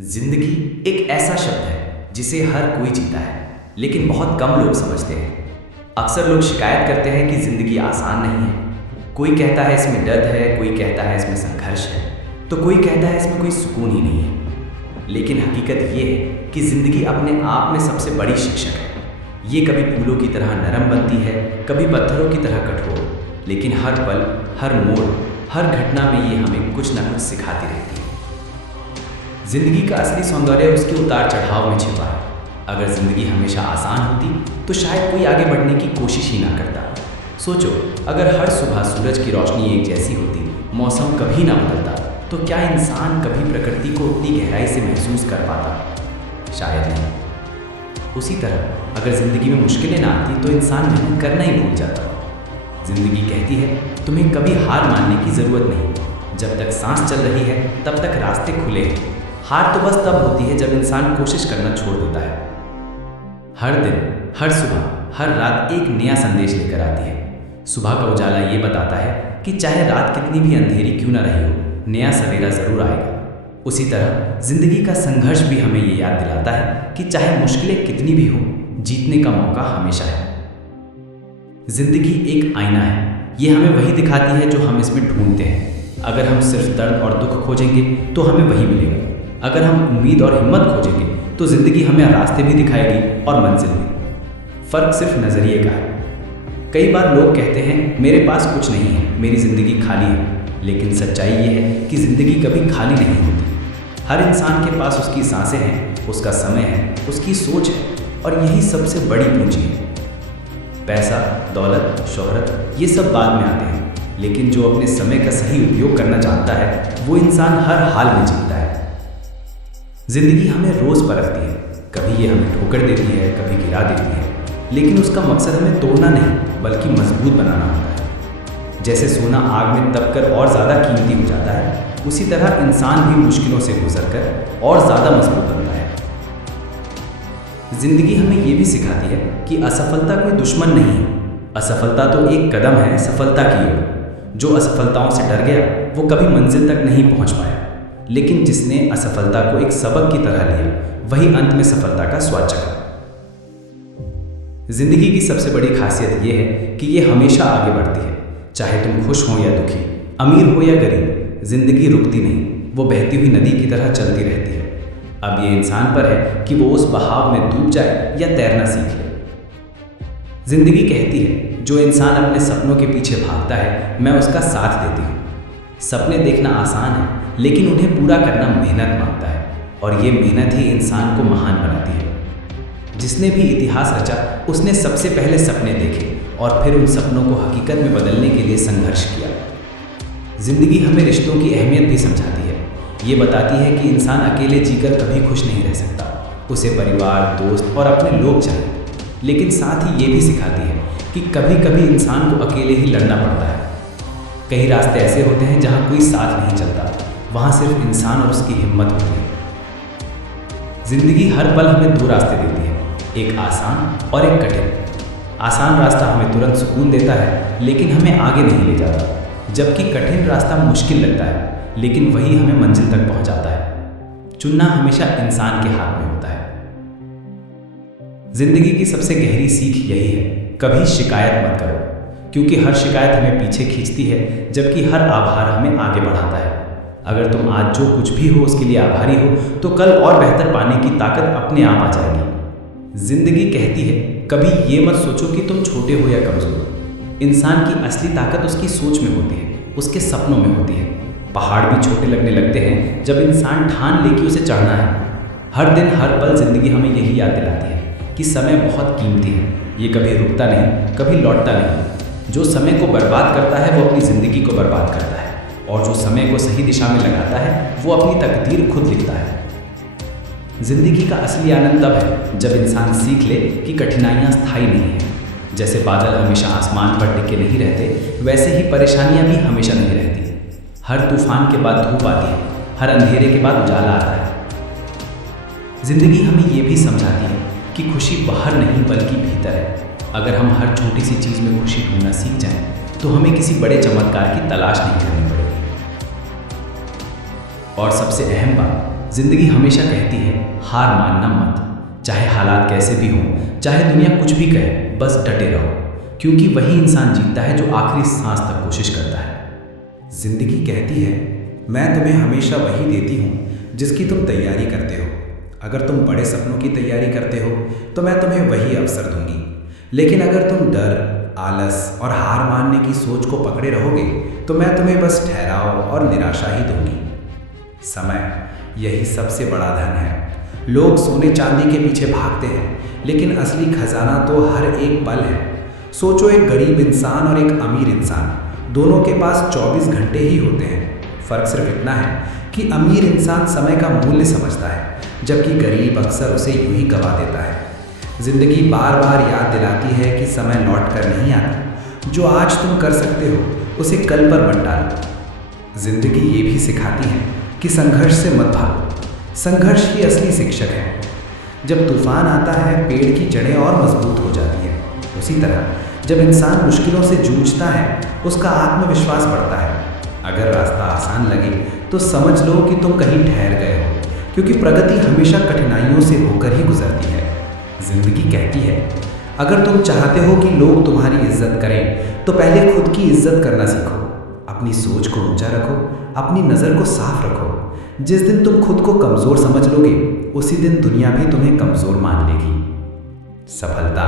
जिंदगी एक ऐसा शब्द है जिसे हर कोई जीता है, लेकिन बहुत कम लोग समझते हैं। अक्सर लोग शिकायत करते हैं कि जिंदगी आसान नहीं है। कोई कहता है इसमें दर्द है, कोई कहता है इसमें संघर्ष है, तो कोई कहता है इसमें कोई सुकून ही नहीं है। लेकिन हकीकत ये है कि जिंदगी अपने आप में सबसे बड़ी शिक्षक है। ये कभी फूलों की तरह नरम बनती है, कभी पत्थरों की तरह कठोर, लेकिन हर पल, हर मोड़, हर घटना में ये हमें कुछ ना कुछ सिखाती रहती है। जिंदगी का असली सौंदर्य उसके उतार चढ़ाव में छिपा है। अगर जिंदगी हमेशा आसान होती तो शायद कोई आगे बढ़ने की कोशिश ही ना करता। सोचो, अगर हर सुबह सूरज की रोशनी एक जैसी होती, मौसम कभी ना बदलता, तो क्या इंसान कभी प्रकृति को उतनी गहराई से महसूस कर पाता? शायद नहीं। उसी तरह अगर जिंदगी में मुश्किलें ना आती तो इंसान मेहनत करना ही भूल जाता। जिंदगी कहती है तुम्हें कभी हार मानने की जरूरत नहीं। जब तक सांस चल रही है तब तक रास्ते खुले हैं। हार तो बस तब होती है जब इंसान कोशिश करना छोड़ देता है। हर दिन, हर सुबह, हर रात एक नया संदेश लेकर आती है। सुबह का उजाला ये बताता है कि चाहे रात कितनी भी अंधेरी क्यों ना रही हो, नया सवेरा जरूर आएगा। उसी तरह जिंदगी का संघर्ष भी हमें ये याद दिलाता है कि चाहे मुश्किलें कितनी भी हो, जीतने का मौका हमेशा है। जिंदगी एक आईना है। ये हमें वही दिखाती है जो हम इसमें ढूंढते हैं। अगर हम सिर्फ दर्द और दुख खोजेंगे तो हमें वही मिलेगा। अगर हम उम्मीद और हिम्मत खोजेंगे तो जिंदगी हमें रास्ते भी दिखाएगी और मंजिल भी। फर्क सिर्फ नजरिए का है। कई बार लोग कहते हैं मेरे पास कुछ नहीं है, मेरी जिंदगी खाली है। लेकिन सच्चाई ये है कि जिंदगी कभी खाली नहीं होती। हर इंसान के पास उसकी सांसें हैं, उसका समय है, उसकी सोच है, और यही सबसे बड़ी पूंजी है। पैसा, दौलत, शोहरत ये सब बाद में आते हैं, लेकिन जो अपने समय का सही उपयोग करना जानता है वो इंसान हर हाल में जीतता है। जिंदगी हमें रोज परखती है। कभी ये हमें ठोकर देती है, कभी गिरा देती है, लेकिन उसका मकसद हमें तोड़ना नहीं बल्कि मजबूत बनाना होता है। जैसे सोना आग में तपकर और ज़्यादा कीमती हो जाता है, उसी तरह इंसान भी मुश्किलों से गुजरकर और ज़्यादा मजबूत बनता है। जिंदगी हमें ये भी सिखाती है कि असफलता कोई दुश्मन नहीं है। असफलता तो एक कदम है सफलता की ओर। जो असफलताओं से डर गया वो कभी मंजिल तक नहीं पहुंच पाया, लेकिन जिसने असफलता को एक सबक की तरह लिया वही अंत में सफलता का स्वाद चखा। जिंदगी की सबसे बड़ी खासियत यह है कि ये हमेशा आगे बढ़ती है। चाहे तुम खुश हो या दुखी, अमीर हो या गरीब, जिंदगी रुकती नहीं, वो बहती हुई नदी की तरह चलती रहती है। अब ये इंसान पर है कि वो उस बहाव में डूब जाए या तैरना सीख ले। जिंदगी कहती है जो इंसान अपने सपनों के पीछे भागता है मैं उसका साथ देती हूँ। सपने देखना आसान है, लेकिन उन्हें पूरा करना मेहनत मांगता है, और ये मेहनत ही इंसान को महान बनाती है। जिसने भी इतिहास रचा उसने सबसे पहले सपने देखे और फिर उन सपनों को हकीकत में बदलने के लिए संघर्ष किया। जिंदगी हमें रिश्तों की अहमियत भी समझाती है। ये बताती है कि इंसान अकेले जीकर कभी खुश नहीं रह सकता। उसे परिवार, दोस्त और अपने लोग चाहिए। लेकिन साथ ही ये भी सिखाती है कि कभी कभी इंसान को अकेले ही लड़ना पड़ता है। कई रास्ते ऐसे होते हैं जहाँ कोई साथ नहीं चलता, वहाँ सिर्फ इंसान और उसकी हिम्मत होती है। जिंदगी हर पल हमें दो रास्ते देती है, एक आसान और एक कठिन। आसान रास्ता हमें तुरंत सुकून देता है, लेकिन हमें आगे नहीं ले जाता, जबकि कठिन रास्ता मुश्किल लगता है, लेकिन वही हमें मंजिल तक पहुंचाता है। चुनना हमेशा इंसान के हाथ में होता है। जिंदगी की सबसे गहरी सीख यही है, कभी शिकायत मत करो, क्योंकि हर शिकायत हमें पीछे खींचती है, जबकि हर आभार हमें आगे बढ़ाता है। अगर तुम आज जो कुछ भी हो उसके लिए आभारी हो तो कल और बेहतर पाने की ताकत अपने आप आ जाएगी। जिंदगी कहती है कभी ये मत सोचो कि तुम छोटे हो या कमजोर। इंसान की असली ताकत उसकी सोच में होती है, उसके सपनों में होती है। पहाड़ भी छोटे लगने लगते हैं जब इंसान ठान ले कि उसे चढ़ना है। हर दिन, हर पल जिंदगी हमें यही याद दिलाती है कि समय बहुत कीमती है। ये कभी रुकता नहीं, कभी लौटता नहीं। जो समय को बर्बाद करता है वो अपनी ज़िंदगी को बर्बाद करता है, और जो समय को सही दिशा में लगाता है वो अपनी तकदीर खुद लिखता है। जिंदगी का असली आनंद तब है जब इंसान सीख ले कि कठिनाइयाँ स्थायी नहीं हैं। जैसे बादल हमेशा आसमान पर टिके नहीं रहते, वैसे ही परेशानियाँ भी हमेशा नहीं रहती। हर तूफान के बाद धूप आती है, हर अंधेरे के बाद उजाला आता है। जिंदगी हमें ये भी समझाती है कि खुशी बाहर नहीं बल्कि भीतर है। अगर हम हर छोटी सी चीज़ में खुशी ढूंढना सीख जाएं, तो हमें किसी बड़े चमत्कार की तलाश नहीं करनी पड़ेगी। और सबसे अहम बात, जिंदगी हमेशा कहती है हार मानना मत, चाहे हालात कैसे भी हों, चाहे दुनिया कुछ भी कहे, बस डटे रहो, क्योंकि वही इंसान जीतता है जो आखिरी सांस तक कोशिश करता है। जिंदगी कहती है मैं तुम्हें हमेशा वही देती हूँ जिसकी तुम तैयारी करते हो। अगर तुम बड़े सपनों की तैयारी करते हो तो मैं तुम्हें वही अवसर दूंगी, लेकिन अगर तुम डर, आलस और हार मानने की सोच को पकड़े रहोगे तो मैं तुम्हें बस ठहराव और निराशा ही दूंगी। समय यही सबसे बड़ा धन है। लोग सोने चांदी के पीछे भागते हैं, लेकिन असली खजाना तो हर एक पल है। सोचो, एक गरीब इंसान और एक अमीर इंसान, दोनों के पास 24 घंटे ही होते हैं। फर्क सिर्फ इतना है कि अमीर इंसान समय का मूल्य समझता है, जबकि गरीब अक्सर उसे यूं ही गवा देता है। जिंदगी बार बार याद दिलाती है कि समय लौट कर नहीं आता। जो आज तुम कर सकते हो उसे कल पर मत डालो। जिंदगी ये भी सिखाती है कि संघर्ष से मत भागो। संघर्ष ही असली शिक्षक है। जब तूफान आता है, पेड़ की जड़ें और मजबूत हो जाती है। उसी तरह जब इंसान मुश्किलों से जूझता है, उसका आत्मविश्वास बढ़ता है। अगर रास्ता आसान लगे तो समझ लो कि तुम कहीं ठहर गए हो, क्योंकि प्रगति हमेशा कठिनाइयों से होकर ही गुजरती है। जिंदगी कहती है अगर तुम चाहते हो कि लोग तुम्हारी इज्जत करें तो पहले खुद की इज्जत करना सीखो। अपनी सोच को ऊंचा रखो, अपनी नज़र को साफ रखो। जिस दिन तुम खुद को कमज़ोर समझ लोगे, उसी दिन दुनिया भी तुम्हें कमज़ोर मान लेगी। सफलता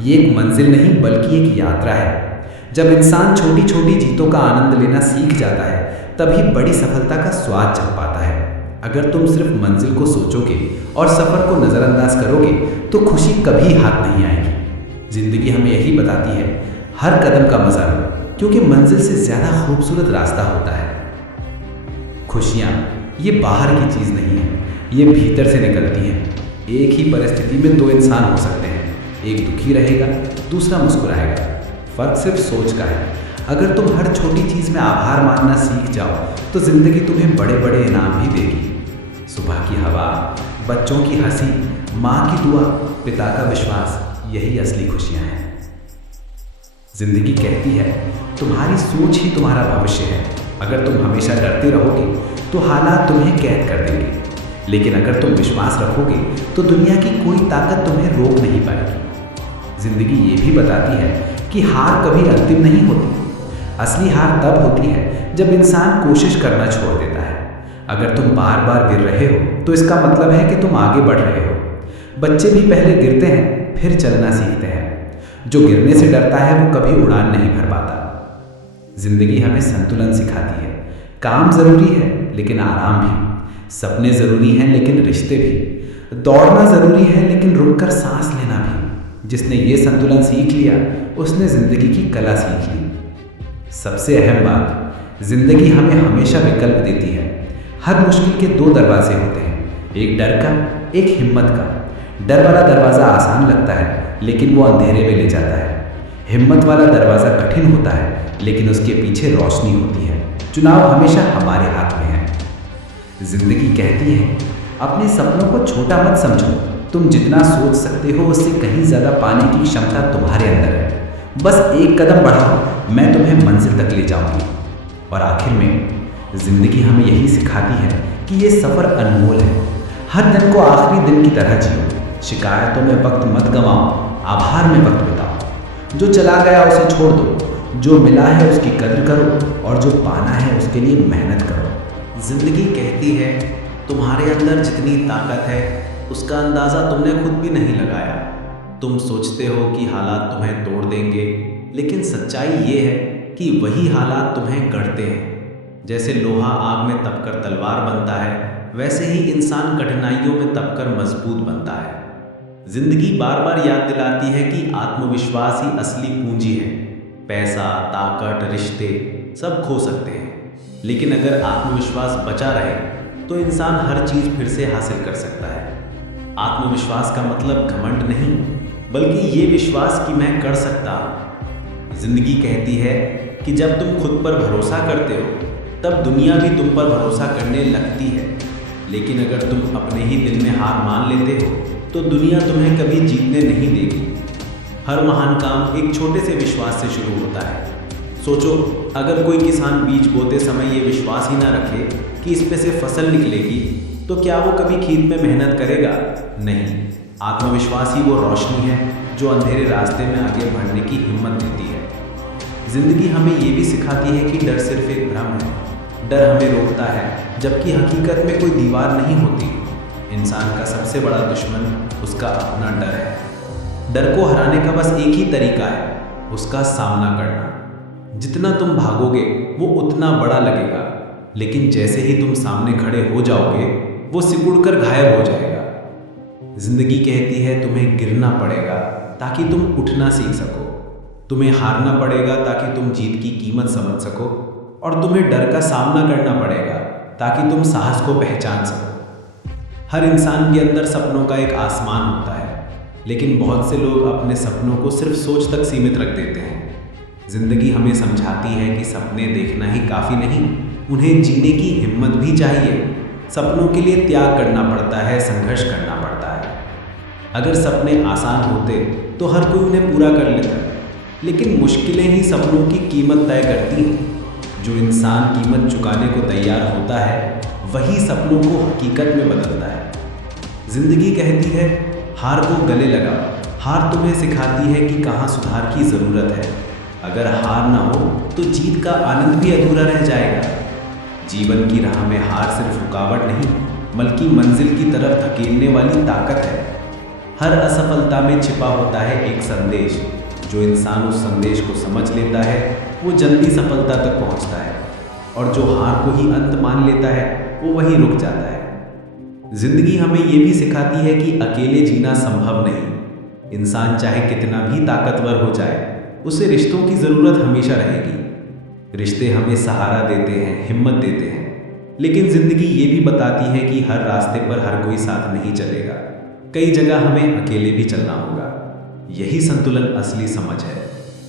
ये एक मंजिल नहीं बल्कि एक यात्रा है। जब इंसान छोटी छोटी जीतों का आनंद लेना सीख जाता है, तभी बड़ी सफलता का स्वाद चख पाता है। अगर तुम सिर्फ मंजिल को सोचोगे और सफ़र को नज़रअंदाज करोगे तो खुशी कभी हाथ नहीं आएगी। जिंदगी हमें यही बताती है, हर कदम का मजा लो, क्योंकि मंजिल से ज़्यादा खूबसूरत रास्ता होता है। खुशियाँ ये बाहर की चीज़ नहीं है, ये भीतर से निकलती हैं। एक ही परिस्थिति में दो इंसान हो सकते हैं, एक दुखी रहेगा, दूसरा मुस्कुराएगा। फर्क सिर्फ सोच का है। अगर तुम हर छोटी चीज़ में आभार मानना सीख जाओ तो ज़िंदगी तुम्हें बड़े बड़े इनाम भी देगी। सुबह की हवा, बच्चों की हंसी, माँ की दुआ, पिता का विश्वास, यही असली खुशियाँ हैं। जिंदगी कहती है तुम्हारी सोच ही तुम्हारा भविष्य है। अगर तुम हमेशा डरते रहोगे तो हालात तुम्हें कैद कर देंगे, लेकिन अगर तुम विश्वास रखोगे तो दुनिया की कोई ताकत तुम्हें रोक नहीं पाएगी। जिंदगी ये भी बताती है कि हार कभी अंतिम नहीं होती। असली हार तब होती है जब इंसान कोशिश करना छोड़ देता है। अगर तुम बार बार गिर रहे हो तो इसका मतलब है कि तुम आगे बढ़ रहे हो। बच्चे भी पहले गिरते हैं, फिर चलना सीखते हैं। जो गिरने से डरता है वो कभी उड़ान नहीं भर पाता। जिंदगी हमें संतुलन सिखाती है। काम जरूरी है लेकिन आराम भी, सपने जरूरी हैं लेकिन रिश्ते भी, दौड़ना जरूरी है लेकिन रुककर सांस लेना भी। जिसने ये संतुलन सीख लिया उसने जिंदगी की कला सीख ली। सबसे अहम बात, जिंदगी हमें हमेशा विकल्प देती है। हर मुश्किल के दो दरवाजे होते हैं, एक डर का, एक हिम्मत का। डर वाला दरवाज़ा आसान लगता है लेकिन वो अंधेरे में ले जाता है। हिम्मत वाला दरवाज़ा कठिन होता है लेकिन उसके पीछे रोशनी होती है। चुनाव हमेशा हमारे हाथ में है। जिंदगी कहती है अपने सपनों को छोटा मत समझो। तुम जितना सोच सकते हो उससे कहीं ज़्यादा पाने की क्षमता तुम्हारे अंदर है। बस एक कदम बढ़ाओ, मैं तुम्हें मंजिल तक ले जाऊंगी। और आखिर में जिंदगी हमें यही सिखाती है कि ये सफ़र अनमोल है। हर दिन को आखिरी दिन की तरह जियो। शिकायतों में वक्त मत गंवाओ, आभार में वक्त बिताओ। जो चला गया उसे छोड़ दो, जो मिला है उसकी कदर करो, और जो पाना है उसके लिए मेहनत करो। जिंदगी कहती है तुम्हारे अंदर जितनी ताकत है उसका अंदाज़ा तुमने खुद भी नहीं लगाया। तुम सोचते हो कि हालात तुम्हें तोड़ देंगे, लेकिन सच्चाई ये है कि वही हालात तुम्हें गढ़ते हैं। जैसे लोहा आग में तपकर तलवार बनता है, वैसे ही इंसान कठिनाइयों में तपकर मजबूत बनता है। जिंदगी बार बार याद दिलाती है कि आत्मविश्वास ही असली पूंजी है। पैसा, ताकत, रिश्ते सब खो सकते हैं, लेकिन अगर आत्मविश्वास बचा रहे तो इंसान हर चीज़ फिर से हासिल कर सकता है। आत्मविश्वास का मतलब घमंड नहीं, बल्कि ये विश्वास कि मैं कर सकता हूँ। जिंदगी कहती है कि जब तुम खुद पर भरोसा करते हो तब दुनिया भी तुम पर भरोसा करने लगती है। लेकिन अगर तुम अपने ही दिल में हार मान लेते हो तो दुनिया तुम्हें कभी जीतने नहीं देगी। हर महान काम एक छोटे से विश्वास से शुरू होता है। सोचो, अगर कोई किसान बीज बोते समय ये विश्वास ही ना रखे कि इस पे से फसल निकलेगी, तो क्या वो कभी खेत में मेहनत करेगा? नहीं। आत्मविश्वास ही वो रोशनी है जो अंधेरे रास्ते में आगे बढ़ने की हिम्मत देती है। जिंदगी हमें ये भी सिखाती है कि डर सिर्फ एक भ्रम है। डर हमें रोकता है, जबकि हकीकत में कोई दीवार नहीं होती। इंसान का सबसे बड़ा दुश्मन उसका अपना डर है। डर को हराने का बस एक ही तरीका है, उसका सामना करना। जितना तुम भागोगे वो उतना बड़ा लगेगा, लेकिन जैसे ही तुम सामने खड़े हो जाओगे वो सिकुड़कर गायब हो जाएगा। जिंदगी कहती है तुम्हें गिरना पड़ेगा ताकि तुम उठना सीख सको। तुम्हें हारना पड़ेगा ताकि तुम जीत की कीमत समझ सको, और तुम्हें डर का सामना करना पड़ेगा ताकि तुम साहस को पहचान सको। हर इंसान के अंदर सपनों का एक आसमान होता है, लेकिन बहुत से लोग अपने सपनों को सिर्फ सोच तक सीमित रख देते हैं। जिंदगी हमें समझाती है कि सपने देखना ही काफ़ी नहीं, उन्हें जीने की हिम्मत भी चाहिए। सपनों के लिए त्याग करना पड़ता है, संघर्ष करना पड़ता है। अगर सपने आसान होते तो हर कोई उन्हें पूरा कर लेता, लेकिन मुश्किलें ही सपनों की कीमत तय करती हैं। जो इंसान कीमत चुकाने को तैयार होता है वही सपनों को हकीकत में बदलता है। जिंदगी कहती है हार को गले लगा। हार तुम्हें सिखाती है कि कहाँ सुधार की ज़रूरत है। अगर हार ना हो तो जीत का आनंद भी अधूरा रह जाएगा। जीवन की राह में हार सिर्फ रुकावट नहीं, बल्कि मंजिल की तरफ धकेलने वाली ताकत है। हर असफलता में छिपा होता है एक संदेश। जो इंसान उस संदेश को समझ लेता है वो जल्दी सफलता तक पहुंचता है, और जो हार को ही अंत मान लेता है वो वहीं रुक जाता है। जिंदगी हमें ये भी सिखाती है कि अकेले जीना संभव नहीं। इंसान चाहे कितना भी ताकतवर हो जाए, उसे रिश्तों की ज़रूरत हमेशा रहेगी। रिश्ते हमें सहारा देते हैं, हिम्मत देते हैं, लेकिन ज़िंदगी ये भी बताती है कि हर रास्ते पर हर कोई साथ नहीं चलेगा। कई जगह हमें अकेले भी चलना होगा। यही संतुलन असली समझ है।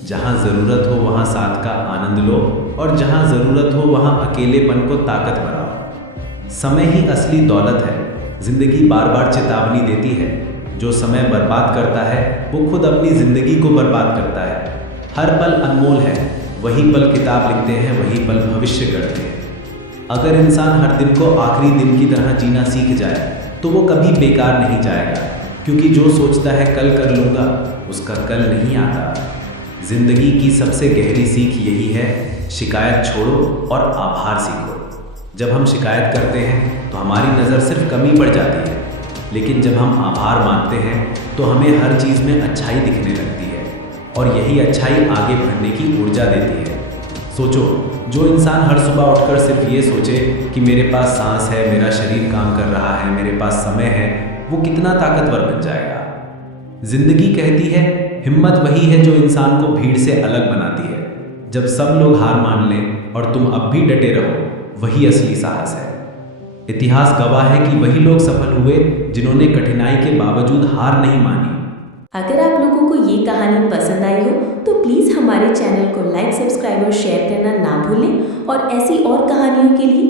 जहाँ ज़रूरत हो वहाँ साथ का आनंद लो, और जहाँ ज़रूरत हो वहाँ अकेलेपन को ताकत बनाओ। समय ही असली दौलत है। ज़िंदगी बार बार चेतावनी देती है। जो समय बर्बाद करता है वो खुद अपनी ज़िंदगी को बर्बाद करता है। हर पल अनमोल है। वही पल किताब लिखते हैं, वही पल भविष्य गढ़ते हैं। अगर इंसान हर दिन को आखिरी दिन की तरह जीना सीख जाए तो वो कभी बेकार नहीं जाएगा, क्योंकि जो सोचता है कल कर लूँगा, उसका कल नहीं आता। जिंदगी की सबसे गहरी सीख यही है, शिकायत छोड़ो और आभार सीखो। जब हम शिकायत करते हैं तो हमारी नज़र सिर्फ कमी बढ़ जाती है, लेकिन जब हम आभार मानते हैं तो हमें हर चीज़ में अच्छाई दिखने लगती है, और यही अच्छाई आगे बढ़ने की ऊर्जा देती है। सोचो, जो इंसान हर सुबह उठकर सिर्फ ये सोचे कि मेरे पास सांस है, मेरा शरीर काम कर रहा है, मेरे पास समय है, वो कितना ताकतवर बन जाएगा। जिंदगी कहती है हिम्मत वही है जो इंसान को भीड़ से अलग बनाती है। जब सब लोग हार मान लें और तुम अब भी डटे रहो, वही असली साहस है। इतिहास गवाह है कि वही लोग सफल हुए जिन्होंने कठिनाई के बावजूद हार नहीं मानी। अगर आप लोगों को ये कहानी पसंद आई हो तो प्लीज़ हमारे चैनल को लाइक, सब्सक्राइब और शेयर करना ना भूलें, और ऐसी और कहानियों के लिए